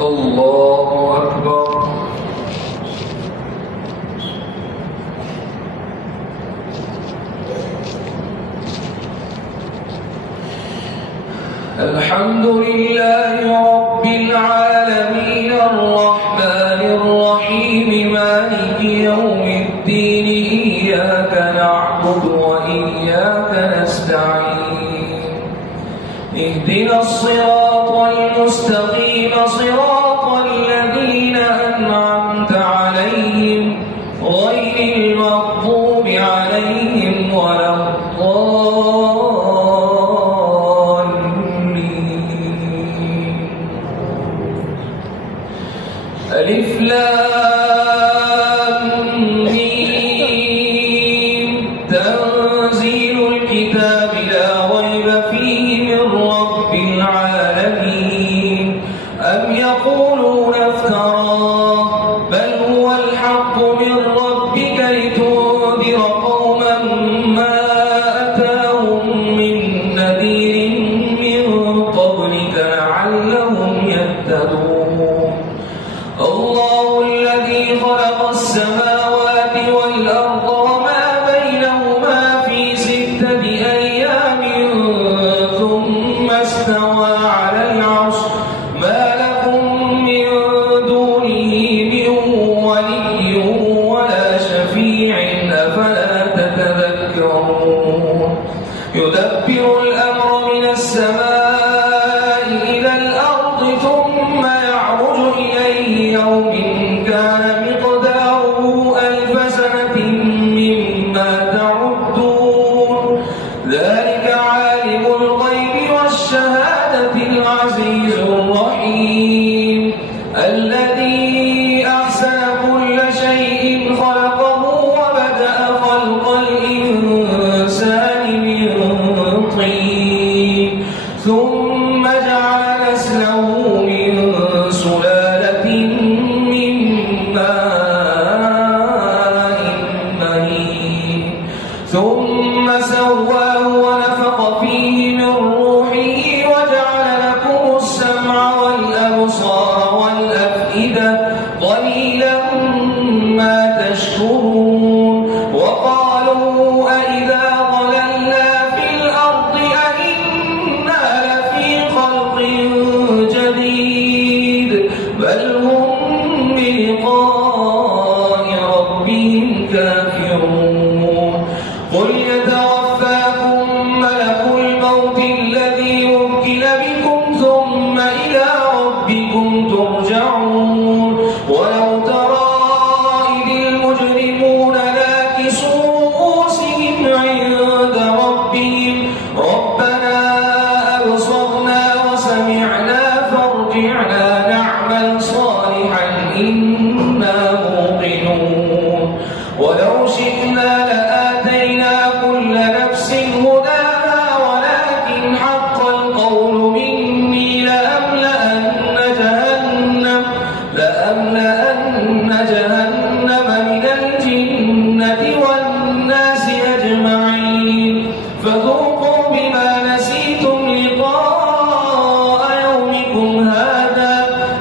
الله أكبر. الحمد لله رب العالمين الرحمن الرحيم مالك يوم الدين إياك نعبد وإياك نستعين اهدنا الصراط المستقيم صراط الذين أنعمت عليهم غير المغضوب عليهم ولا ألف لام ميم تنزيل الكتاب لا ريب فيه من رب العالمين أم يقولون افتراه بل هو الحق من ربك لتنذر قوما ما أتاهم من نذير من قبلك لعلهم يهتدون. الله الذي خلق السماوات والأرض وما بينهما في 6 أيام ثم استوى على العرش ما لكم من دونه من ولي ولا شفيع أفلا تتذكرون. يدبر الأمر من السماء إلى الأرض ثم يعرج إليه يوم كان مقداره 1000 سنة مما تعدون ذلك عالم الغيب والشهادة العزيز الرحيم الذي أحسن كل شيء خلقه وبدأ خلق الإنسان من طين ثم جعل نسله من سلالة من ماء مهين ثم سواه ونفخ فيه من روحه وجعل لكم السمع والأبصار والأفئدة قليلا ما تشكرون. وقالوا أإذا ضللنا في الأرض أإنا لفي خلق جديد بل هم بلقاء ربهم كافرون. قل يتوفاكم ملك الموت الذي وكل بكم ثم إلى ربكم ترجعون. ولو ترى إذ المجرمون ناكسوا رؤوسهم عند ربهم ربنا أبصرنا وسمعنا فارجعنا نعمل صالحا إنا موقنون. ولو شئنا لآتينا كل نفس هداها ولكن حق القول مني لأملأن جهنم من الجنة والناس أجمعين فذوقوا بما نسيتم لقاء يومكم هذا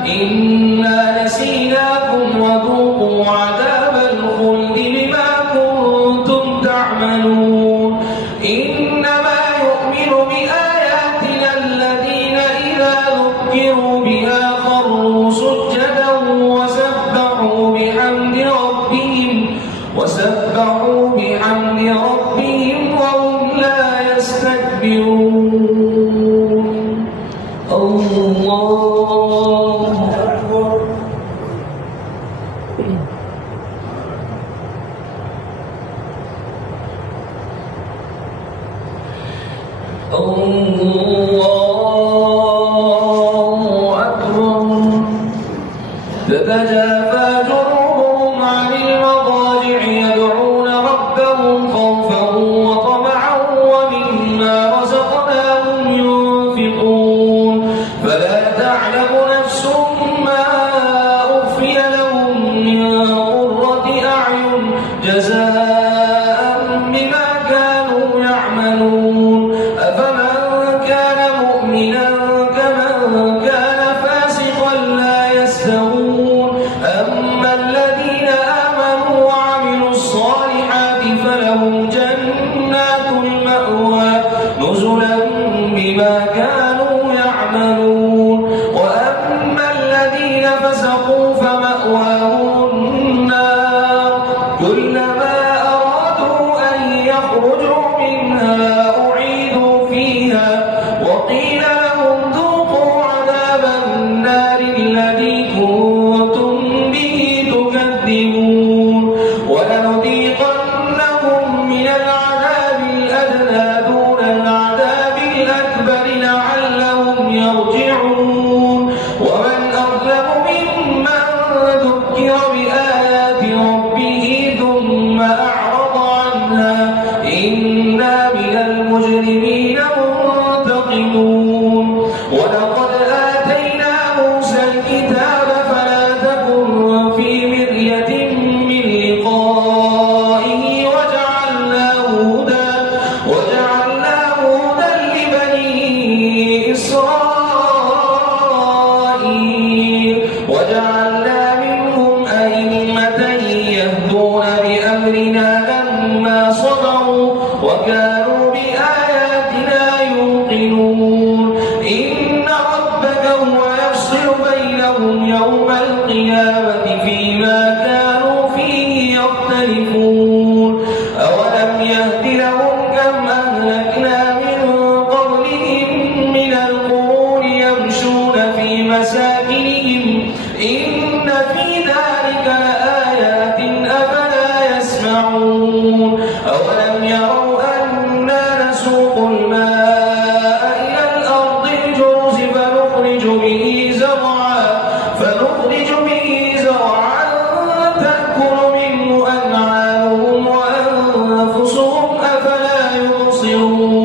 إنا نسيناكم وذوقوا عذاب الخلد بما كنتم تعملون. إنما يؤمن بآياتنا الذين إذا ذكروا بها خروا سجدا وسبحوا بحمد ربهم وهم لا يستكبرون. الله أكبر. الله أكبر. تتجافى جنوبهم عن المضاجع يدعون ربهم خوفا وطمعا ومما رزقناهم ينفقون فلا تعلم نفس ما أخفي لهم من قرة أعين جزاء بما كانوا يعملون. أفمن كان مؤمنا كمن كان فاسقا لا النار الذي كنتم به تكذبون ولنذيقنهم من العذاب الأدنى دون العذاب الأكبر لعلهم يرجعون ومن أظلم ممن ذكر بآيات ربه ثم أعرض عنها إنا من المجرمين منتقمون ولقد آتينا موسى الكتاب فلا تكن في مرية من لقائه وجعلناه هدى لبني إسرائيل وجعلنا منهم أئمة يهدون بأمرنا لما صبروا وكانوا بآياتنا يوقنون إن ربك هو يفصل بينهم يوم القيامة فيما كانوا فيه يختلفون أولم يهد لهم كم أهلكنا من قبلهم من القرون يمشون في مساكنهم إن في ذلك لآيات أفلا يسمعون أولم يروا أنا نسوق الماء إلى الأرض الجرز فنخرج به زرعا تأكل منه أنعامهم وأنفسهم أفلا يبصرون